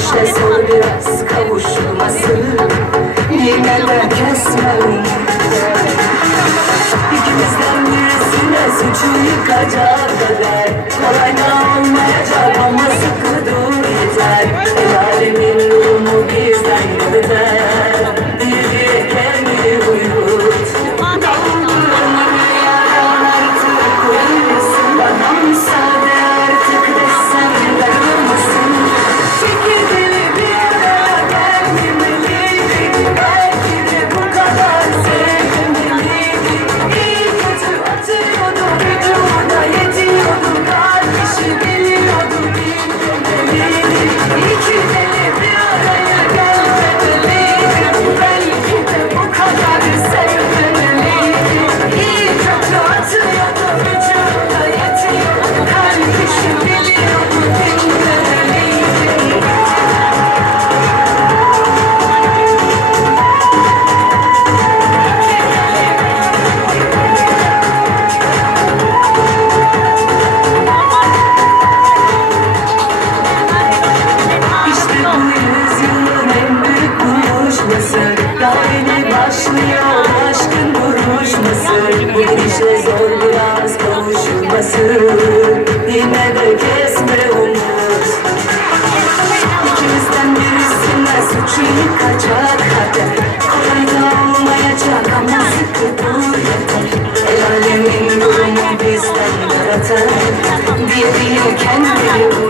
işte sana biraz kavuşması Neden kesmem İkimizden birisine suçu yıkacak kader Kolay da olmayacak ama Gerçi zor biraz kavuşması Yine de kesme umut. İkimizden birisinden suçu kaçak kader. Kolay da olmayacak ama sıkı El alemin durumu bizden yaratan Diye diye kendini